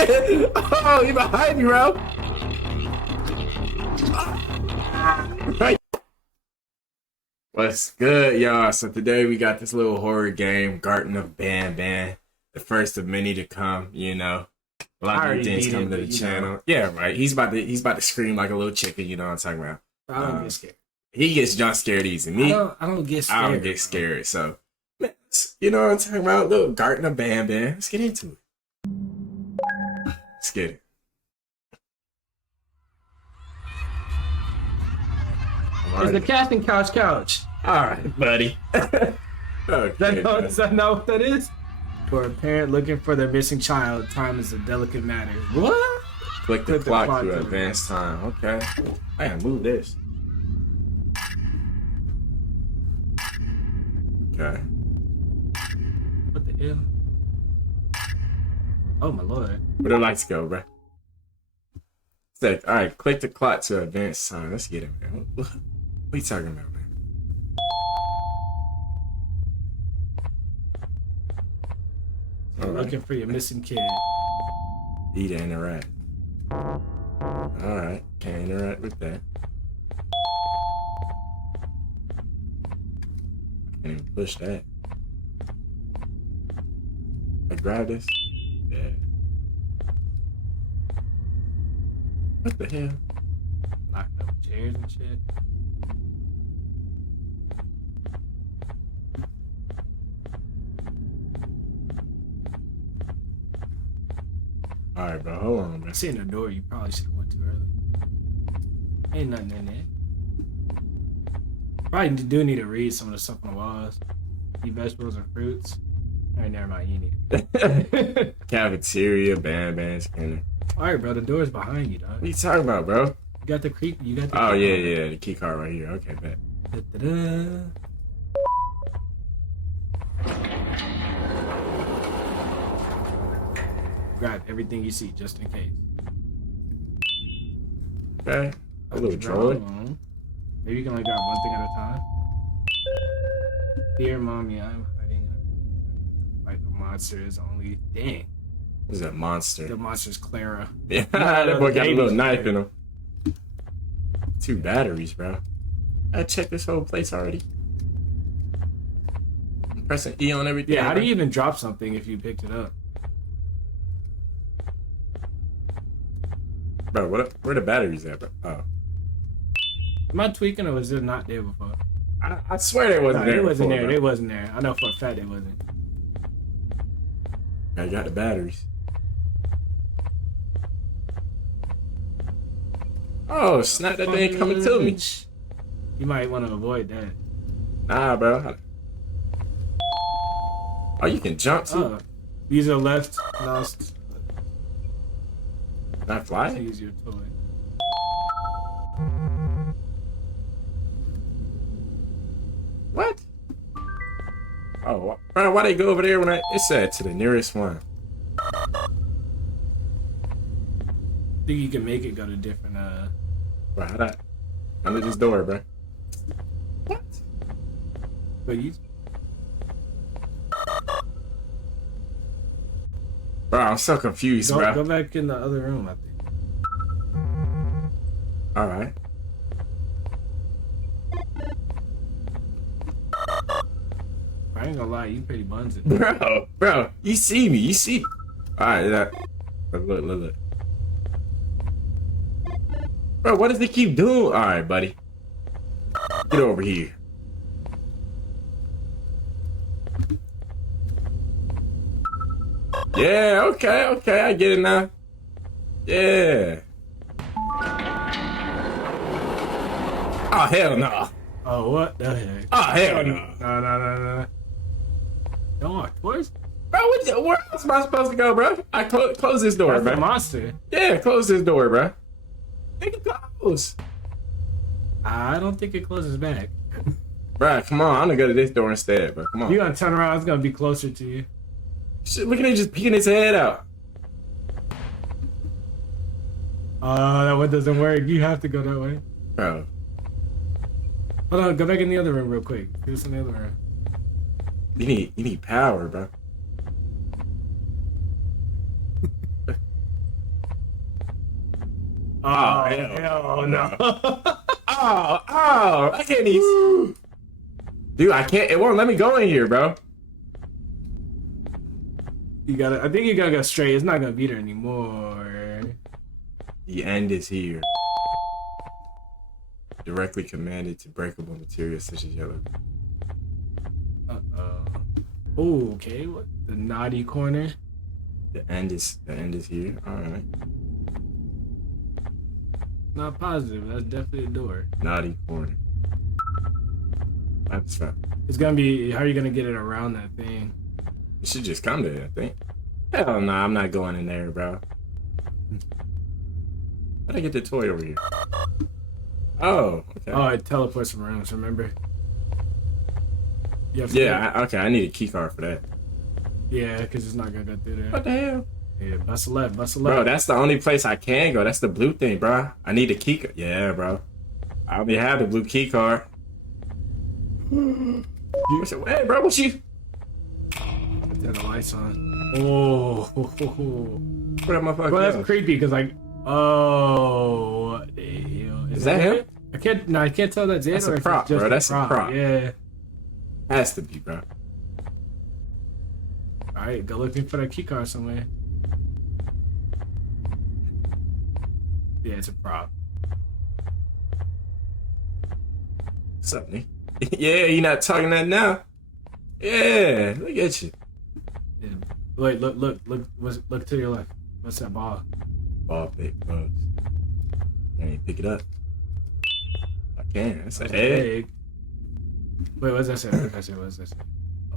Oh, he behind you, bro. Right. What's good, y'all? So today we got this little horror game, Garden of BanBan. The first of many to come, you know. A lot of new things coming to the channel. Yeah, right. He's about to scream like a little chicken, you know what I'm talking about. I don't get scared. He gets jump scared easy. Me, I don't get scared. I don't get scared. So, you know what I'm talking about? Little Garten of BanBan. Let's get into it. Let's get it. It's the casting couch. All right, buddy. Okay, Is that not what that is? For a parent looking for their missing child, time is a delicate matter. What? Click the clock to advance time. Okay. I gotta move this. Okay. What the hell? Oh my lord. Where the lights go, bro? All right, click the clock to advance time. Let's get it, man. What are you talking about, man? Looking for your missing kid. E to interact. Alright, can't interact with that. Can't even push that. I grab this? Yeah. What the hell? Knocked up chairs and shit. Alright, bro, hold on, man. Seeing the door, you probably should have went too early. Ain't nothing in there. Probably do need to read some of the stuff on the walls. Eat vegetables and fruits. Alright, never mind. You need to. Cafeteria, BanBan scanner. Alright, bro. The door's behind you, dog. What are you talking about, bro? You got the creep. You got the. Oh yeah, the key card right here. Okay, bet. Da-da-da. Grab everything you see, just in case. Okay. A little droid. Maybe you can only grab one thing at a time. Dear mommy, I'm hiding. Fight the monster is only. Dang. What's that monster? The monster's Clara. Yeah, that boy got a little knife in him. 2 batteries, bro. I checked this whole place already. I'm pressing E on everything. Yeah, how do you even drop something if you picked it up? Bro, where the batteries at, bro? Oh. Am I tweaking or was it not there before? I swear they wasn't there. It wasn't before, there. bro. It wasn't there. I know for a fact it wasn't. I got the batteries. Oh, snap, that thing coming to me. You might want to avoid that. Nah, bro. Oh, you can jump too. Use your left mouse. Can I fly? Use your toy. What? Oh, bro, why they go over there when it said to the nearest one? I think you can make it go to different, Bro, how that? Under this door, bro. What? But you... Bro, I'm so confused, bro. Go back in the other room, I think. Alright. I ain't gonna lie, you pretty bunsy. Bro, you see me, Alright, look. Bro, what does they keep doing? Alright, buddy. Get over here. Yeah, okay, I get it now. Yeah. Oh, hell no. Oh, what the heck? Oh, hell no. No. Don't walk towards. Bro, where else am I supposed to go, bro? I close this door, That's bro. the monster. Yeah, close this door, bro. Nigga, close. I don't think it closes back. Bro, come on. I'm gonna go to this door instead, bro. Come on. You're gonna turn around, it's gonna be closer to you. Shit, look at him just peeking his head out. That one doesn't work. You have to go that way. Bro. Hold on, go back in the other room real quick. Do this in the other room. You need power, bro. Oh, hell no. Oh, I can't even. Dude, I can't. It won't let me go in here, bro. You gotta. I think you gotta go straight. It's not gonna be there anymore. The end is here. Directly commanded to breakable materials such as yellow. Oh, okay. What? The naughty corner. The end is here. All right. Not positive. That's definitely a door. Naughty corner. That's fine. It's gonna be. How are you gonna get it around that thing? You should just come there, I think. Hell no, I'm not going in there, bro. How'd I get the toy over here? Oh, okay. Oh, it teleports from rooms. Remember? Okay. I need a key card for that. Yeah, because it's not gonna go through there. What the hell? Yeah, bust a left. Bro, that's the only place I can go. That's the blue thing, bro. I need a key card. Yeah, bro. I only have the blue key card. Hey, bro, what you? Turn the lights on. Oh, What that motherfucker? bro, that's creepy. Because like, oh, what the hell? Is that him? I can't tell that's it. That's or a if prop, it's just bro. That's a prop. Yeah. Has to be, bro. All right, go looking for that key card somewhere. Yeah, it's a prop. What's up, Nick? Yeah, you not talking that now? Yeah, look at you. Yeah. Wait, look to your left. What's that ball? Ball pick, bugs. Can't even pick it up. I can. That's an egg. Wait, what's that say? What's that say?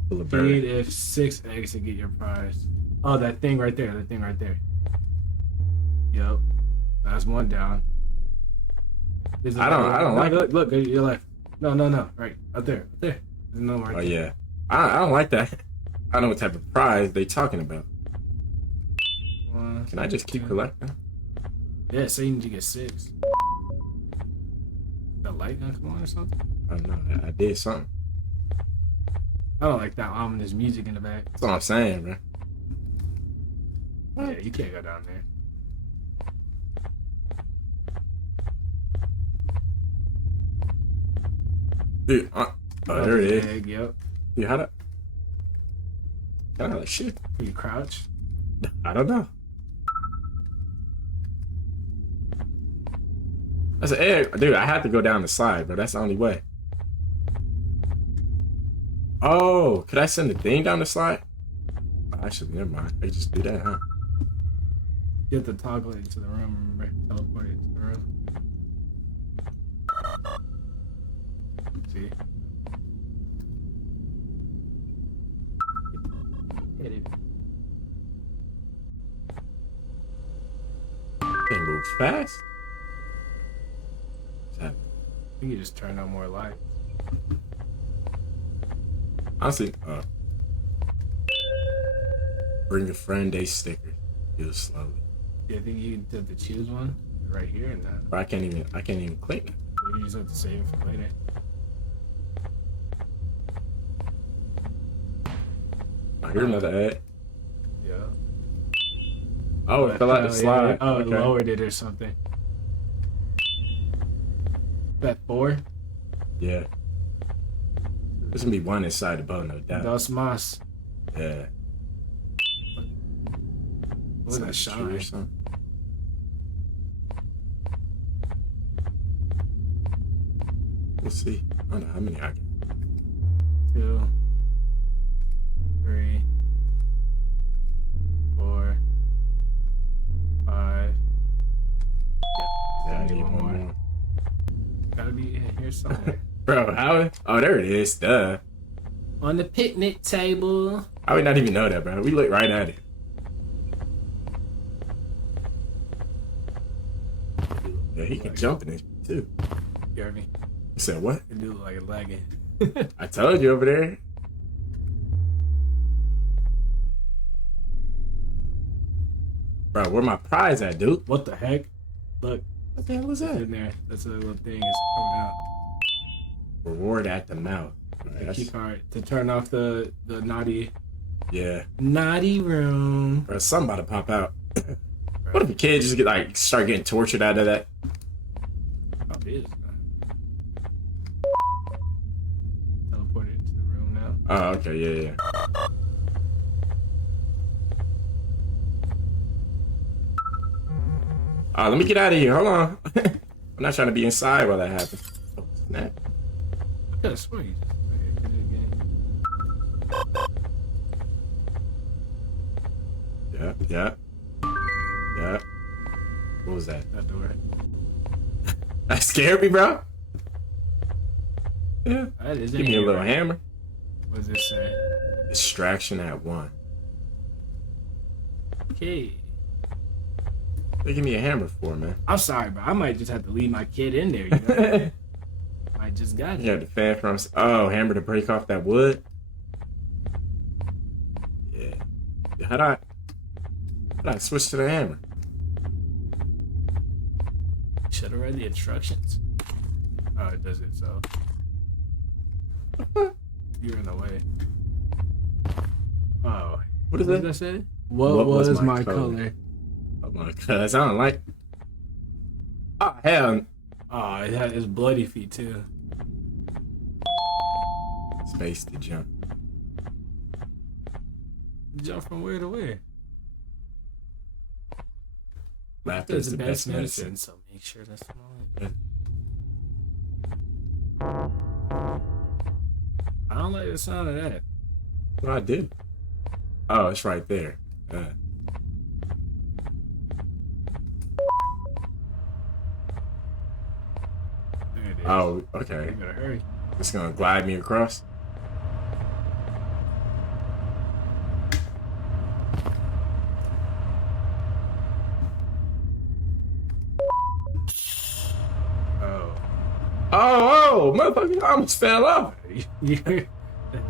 Full of Feed bird. if 6 eggs to get your prize. Oh, that thing right there. That thing right there. Yep. That's one down. I don't like it. Look, your left. No. Right. Up there. There's no right there. Yeah. I don't like that. I don't know what type of prize they talking about. Can I just keep collecting? Yeah, say you need to get 6. The light gonna come on or something? I don't know. I did something. I don't like that ominous music in the back. That's all I'm saying, bro. Yeah, you can't go down there. Dude, there it is. Egg, yep. Dude, how do... Can I like shit? Can you crouch? I don't know. That's an egg. Dude, I have to go down the slide, bro. That's the only way. Oh, could I send the thing down the slide? Oh, actually, never mind. I just do that, huh? You have to toggle it into the room, remember? Teleport it into the room. See? Hit it. Can't move fast. I think you just turn on more lights. Honestly, bring a friend a sticker. Do it slowly. Yeah, I think you have to choose one right here and that. But I can't even click. You just have to save it for later. I hear another ad. Yeah. Oh, it fell out the slide. Yeah. Oh, okay. it lowered it or something. That 4? Yeah. There's gonna be one inside the boat, no doubt. Dos mas. Yeah. What's that shine? Or something. We'll see. I don't know how many I get. 2, 3, 4, 5. Yeah, I need one more. Gotta be in here somewhere. Bro, how? Oh, there it is. Duh. On the picnic table. I would not even know that, bro. We looked right at it. Yeah, he can jump in it too. You heard me? You said what? It do look like it's lagging. I told you over there. Bro, where my prize at, dude? What the heck? Look. What the hell is It's that? in there. That's a little thing. It's coming out. Reward at the mouth. Right, Key card to turn off the naughty yeah. room. Bro, something about to pop out. Bro, bro. What if a kid just start getting tortured out of that? Probably is. Teleported into the room now. Oh, okay, yeah. Let me get out of here. Hold on. I'm not trying to be inside while that happens. Oh, snap. I could have sworn you just did it again. Yeah. What was that? That door. That scared me, bro. Yeah. That is Give me a little hammer. What does this say? Distraction at 1. Okay. They give me a hammer for, man. I'm sorry, bro. I might just have to leave my kid in there. You know? I just got it. You got the fan from. Oh, hammer to break off that wood. Yeah. How'd I switch to the hammer? Should have read the instructions. Oh, it does it so. You're in the way. Oh. What did that say? What was my color? Oh my god, I don't like. Oh hell. Oh, it's bloody feet too. Space to jump. Jump from where to where? Laughter is the best medicine. So make sure that's the one. I don't like the sound of that. What I do? Oh, it's right there. There it is. Oh, okay. You better hurry. It's gonna glide me across. Oh, motherfucker, I almost fell off. The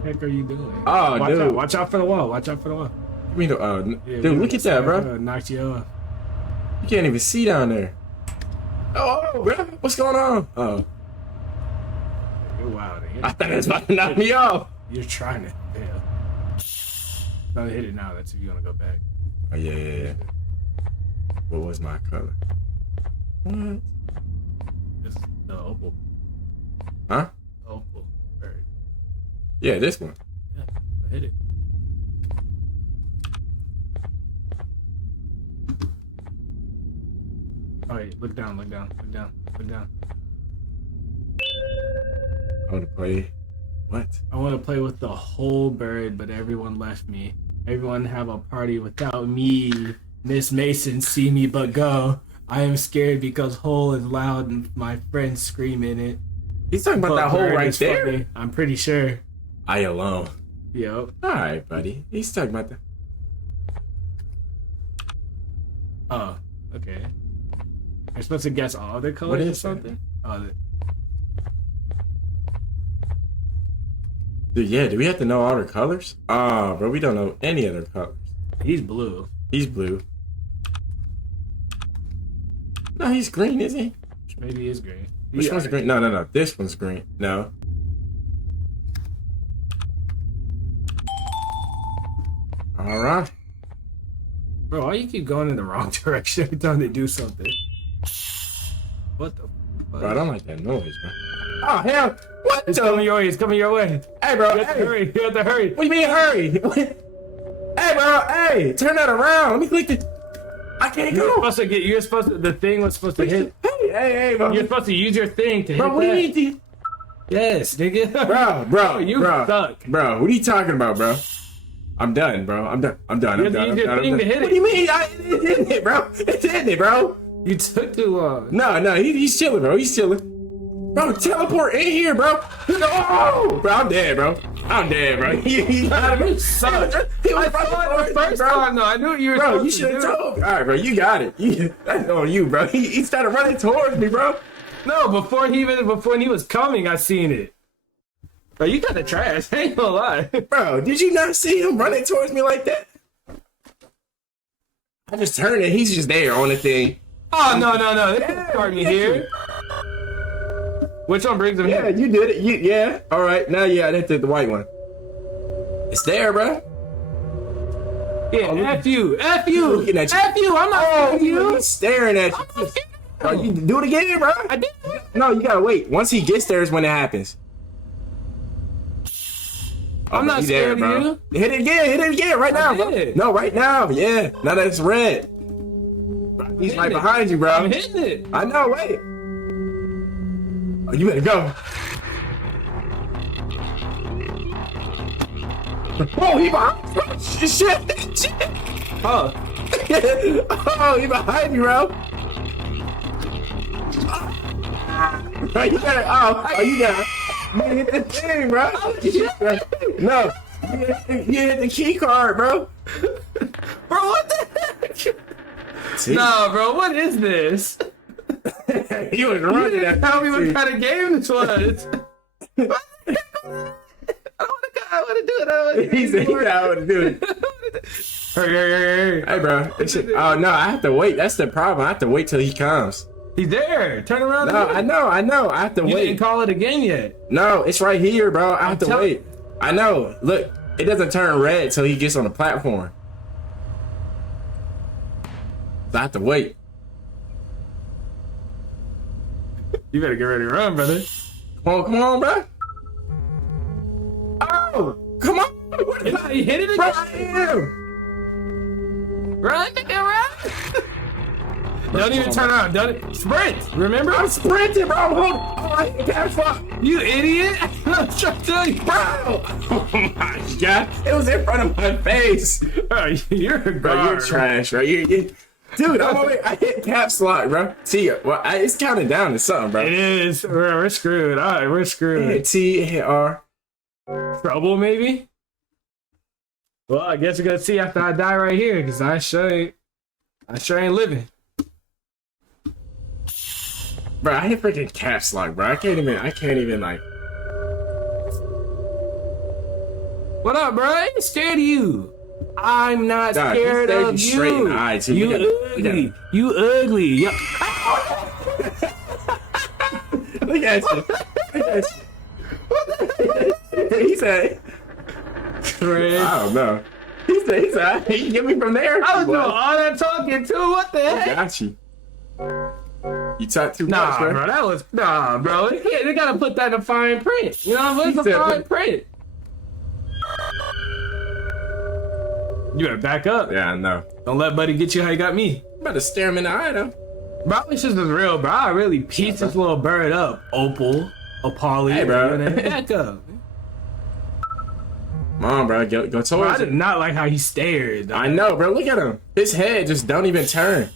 heck are you doing? Oh, dude. Watch out for the wall. Watch out for the wall. Dude, look at that, bro. Knocked you off. You can't even see down there. Oh, bro, what's going on? Oh. You're wild. I thought it was about to knock me off. You're trying to fail. No, hit it now. That's if you want to go back. Oh, yeah. What was my color? What? It's the opal. Huh? Opal bird. Yeah, this one. Yeah, hit it. Oh, wait, look down. I want to play. What? I want to play with the whole bird, but everyone left me. Everyone have a party without me. Miss Mason, see me but go. I am scared because hole is loud and my friends scream in it. He's talking about that hole right there? Funny. I'm pretty sure. I alone. Yep. Alright, buddy. He's talking about that. Oh, okay. You're supposed to guess all the colors or something? Dude, yeah, do we have to know all their colors? Oh, bro, we don't know any of their colors. He's blue. He's blue. No, he's green, isn't he? Maybe he is green. Which one's green? No. This one's green. No. Alright. Bro, why you keep going in the wrong direction every time they do something? What the fuck? Bro, I don't like that noise, bro. Oh, hell! What It's the? coming your way. It's coming your way. Hey, bro. You have to hurry. You have to hurry. What do you mean hurry? Hey, bro. Hey, turn that around. Let me click the. I can't go. The thing was supposed to hit. Hey, bro. You're supposed to use your thing to hit Bro, what do you mean? Yes, nigga. Bro, you bro, suck. Bro, what are you talking about, bro? I'm done, bro. I'm done. You have to use your thing to hit it. What do you mean? It's hitting it, bro. It's hitting it, bro. You took too long. No, he's chilling, bro. He's chilling. Bro, teleport in here, bro. Oh, bro, I'm dead, bro. He lied to me. Suck. I thought the first time, though. I knew you were Bro, you supposed should to have do it. told me. All right, bro, you got it. That's on you, bro. He started running towards me, bro. No, before he was coming, I seen it. Bro, you got the trash. I ain't gonna lie. Bro, did you not see him running towards me like that? I just turned it. He's just there on the thing. Oh, no. They didn't start me here. Which one brings him Yeah, here? you did it. Yeah. All right. Now, yeah, I did the white one. It's there, bro. Yeah, F you. F you. Looking at you. F you. I'm not scared of you. He's staring at you. Bro, you do it again, bro. I did. No, you gotta wait. Once he gets there is when it happens. I'm not scared there, of you. Hit it again, right now, bro. No, right now, yeah. Now that it's red. He's right behind you, bro. I'm hitting it. I know, wait. Oh, you better go. Oh, he behind. Shit. Oh. Oh, he behind you, bro. Bro, you better. Oh, you got. You hit the thing, bro. No, you hit the key card, bro. Bro, what the heck? See? Nah, bro, what is this? He was running. Didn't tell me what kind of game this was. I want to do it. He said, I want to do it. Hey, bro. Oh, no, I have to wait. That's the problem. I have to wait till he comes. He's there. Turn around. No, I know. I have to You wait. didn't call it again yet. No, it's right here, bro. I have to wait. I know. Look, it doesn't turn red till he gets on the platform. So I have to wait. You better get ready to run, brother. Come on, bro. Oh, come on. You hit it Bro, again. I am. Run, nigga, run. Don't even turn around. Don't sprint. Remember? I'm sprinting, bro. Hold on. Oh, I hit that fuck. You idiot. I'm trying to tell you. Bro. Oh my god. It was in front of my face. Bro, you're a Bro, you're trash, bro. Dude, I hit caps lock, bro. See, well, it's counting down to something, bro. It is. We're screwed. All right, we're screwed. Hit T, hit R. Trouble, maybe? Well, I guess we're gonna see after I die right here, because I sure ain't living. Bro, I hit freaking caps lock, bro. I can't even like. What up, bro? I ain't scared of you. I'm not Dog, scared he stared of you straight in the eye, too. You We gotta- ugly. You ugly. Yeah. Look at you. He said. I don't know. He said, he can get me from there. I was doing all that talking too. What the I heck? got you. You talk too Nah, much, bro. bro. That was bro. They gotta put that in fine print. You know what's the fine print? You better back up. Yeah, I know. Don't let Buddy get you how he got me. You better stare him in the eye, though. Bro, this is real, bro. I really pieced this little bird up. Opal, Apolly. Hey, bro. Back up. Come on, bro. Go towards Bro, I him. did not like how he stared. I know, bro. Look at him. His head just don't even turn.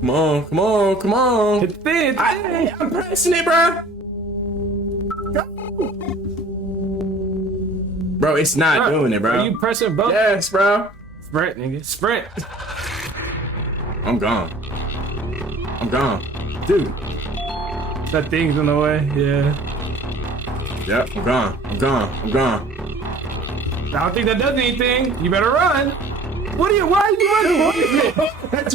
Come on. It's thin. I'm pressing it, bro. Go. Bro, it's not doing it, bro. Are you pressing both? Yes, bro. Sprint, nigga. Sprint. I'm gone. Dude. That thing's in the way. Yeah. Yep, I'm gone. I don't think that does anything. You better run. Why are you running? What is it?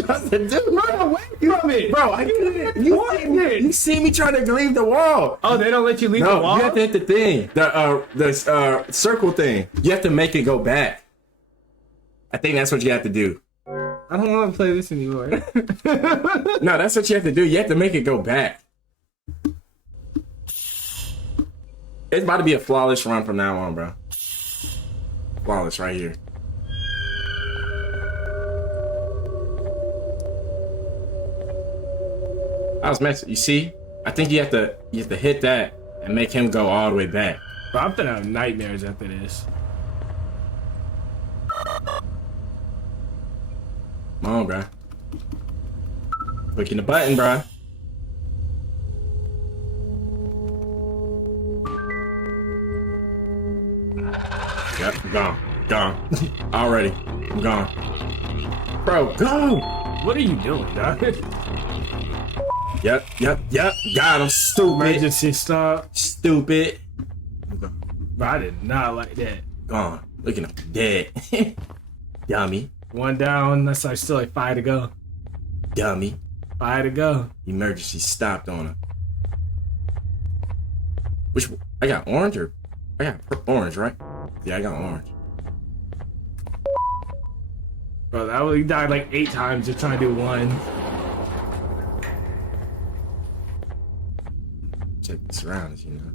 Justin, dude, Run away from it. bro, I couldn't. You see me trying to leave the wall. Oh, they don't let you leave the No, wall? you have to hit the thing. The circle thing. You have to make it go back. I think that's what you have to do. I don't want to play this anymore. No, that's what you have to do. You have to make it go back. It's about to be a flawless run from now on, bro. Flawless right here. I was messing. You see? I think you have to hit that and make him go all the way back. Bro, I'm gonna have nightmares after this. Come on, bro. Clicking the button, bro. Yep, I'm gone. Already. I'm gone. Bro, go! What are you doing, dog? Yep. God, I'm stupid. Emergency stop. Stupid. Bro, I did not like that. Gone. Look at him. Dead. Dummy. One down. That's like still like 5 to go. Dummy. 5 to go. Emergency stopped on him. Which I got orange or I got orange, right? Yeah, I got orange. Bro, he died like 8 times just trying to do one. Check the surroundings, you know.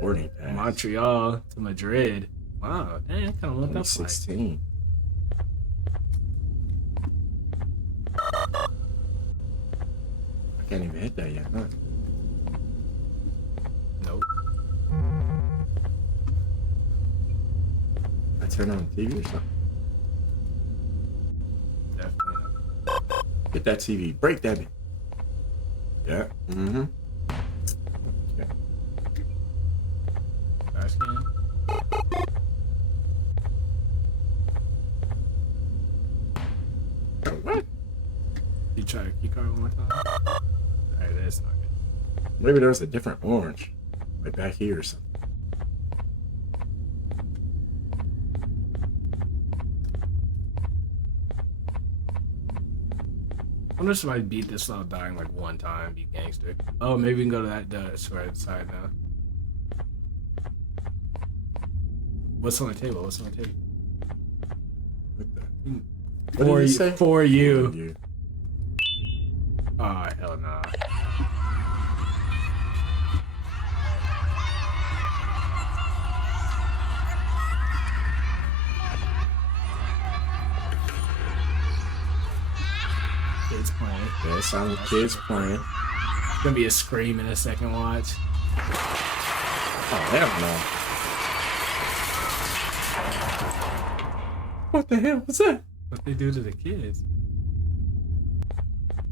Boarding pass. Montreal to Madrid. Wow, dang, I kind of want that flight. 16. I can't even hit that yet, huh? Nope. I turn on the TV or something. Definitely not. Hit that TV. Break that bit. Yeah. Mm-hmm. Okay. Trash can. What? You try a key card one more time? Alright, that's not good. Maybe there's a different orange. Like back here or something. I wonder if somebody beat this without dying like one time, be gangster. Oh, maybe we can go to that right side now. What's on the table? What's on the table? What the? For What did you. he say? For you. Oh, hell no. Kids playing. Yeah, it sounds like kids playing. Gonna be a scream in a second watch. Oh, hell no. What the hell was that? What they do to the kids?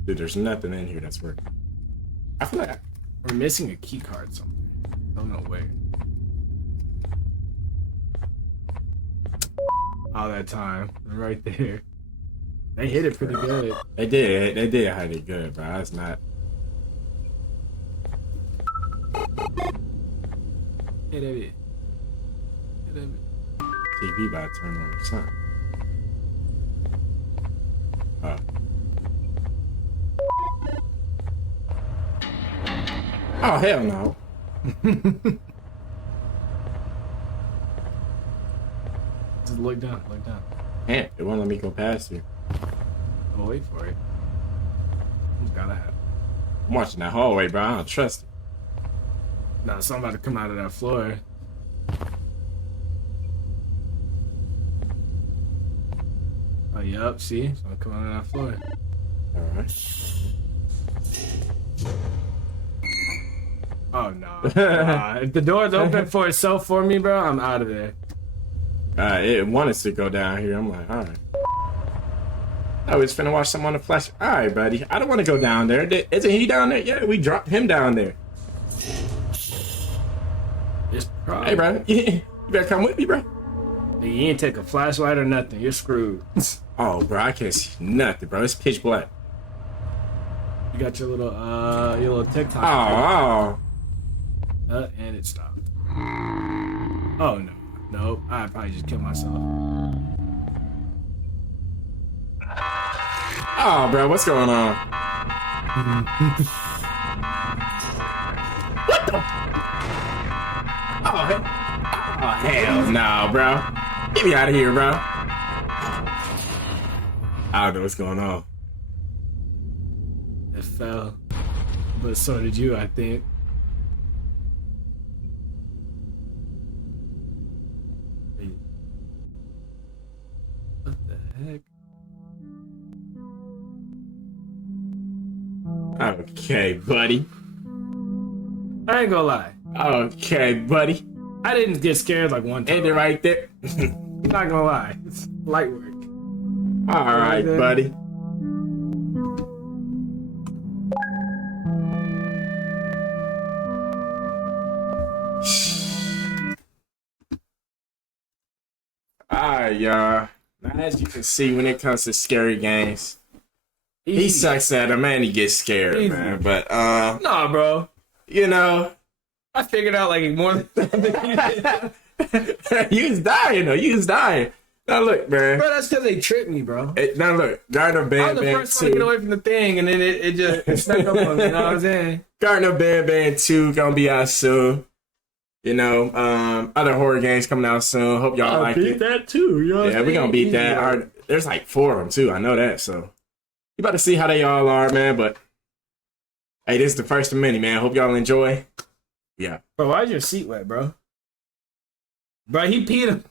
Dude, there's nothing in here that's working. I feel like We're missing a key card somewhere. Don't know where. All that time. Right there. They hit it pretty good. they did hide it good, but it's not. Hit it. Hit it. TV about to turn on or something. Oh, hell no. Just look down, look down. Man, it won't let me go past you. I'll wait for it. It's gotta happen. I'm watching that hallway, bro. I don't trust it. Now somebody come out of that floor. Oh, yup, see? Someone come out of that floor. Alright. Oh, no. If the door's open for itself for me, bro, I'm out of there. It wanted to go down here. I'm like, alright. I was finna watch someone on the flash. Alright, buddy. I don't want to go down there. Isn't he down there? Yeah, we dropped him down there. It's probably. Hey, bro. You better come with me, bro. You ain't take a flashlight or nothing. You're screwed. Oh, bro. I can't see nothing, bro. It's pitch black. You got your little TikTok. Oh. And it stopped. Oh, no. Nope. I'd probably just kill myself. Oh, bro. What's going on? What the? Oh, hell no, bro. Get me out of here, bro. I don't know what's going on. It fell. But so did you, I think. What the heck? Okay, buddy. I ain't gonna lie. Okay, buddy. I didn't get scared like one time. Ain't it right there? I'm not gonna lie. It's light work. All right, buddy. Alright, y'all. Now, as you can see, when it comes to scary games, he sucks at them and he gets scared, Easy. man. But, Nah, bro. you know, I figured out like more than you was dying, though. You was dying. Now, look, man. Bro, that's because they tricked me, bro. Now, look. Garden of I was the BanBan first one to get 2. away from the thing, and then it just snuck up on me. You know what I'm saying? Garden of BanBan 2 gonna be out soon. You know, other horror games coming out soon. Hope y'all like beat it. that too. You know Yeah, we're gonna beat that. There's like 4 of them too. I know that. So you about to see how they all are, man. But hey, this is the first of many, man. Hope y'all enjoy. Yeah. Bro, why is your seat wet, bro? Bro, he peed.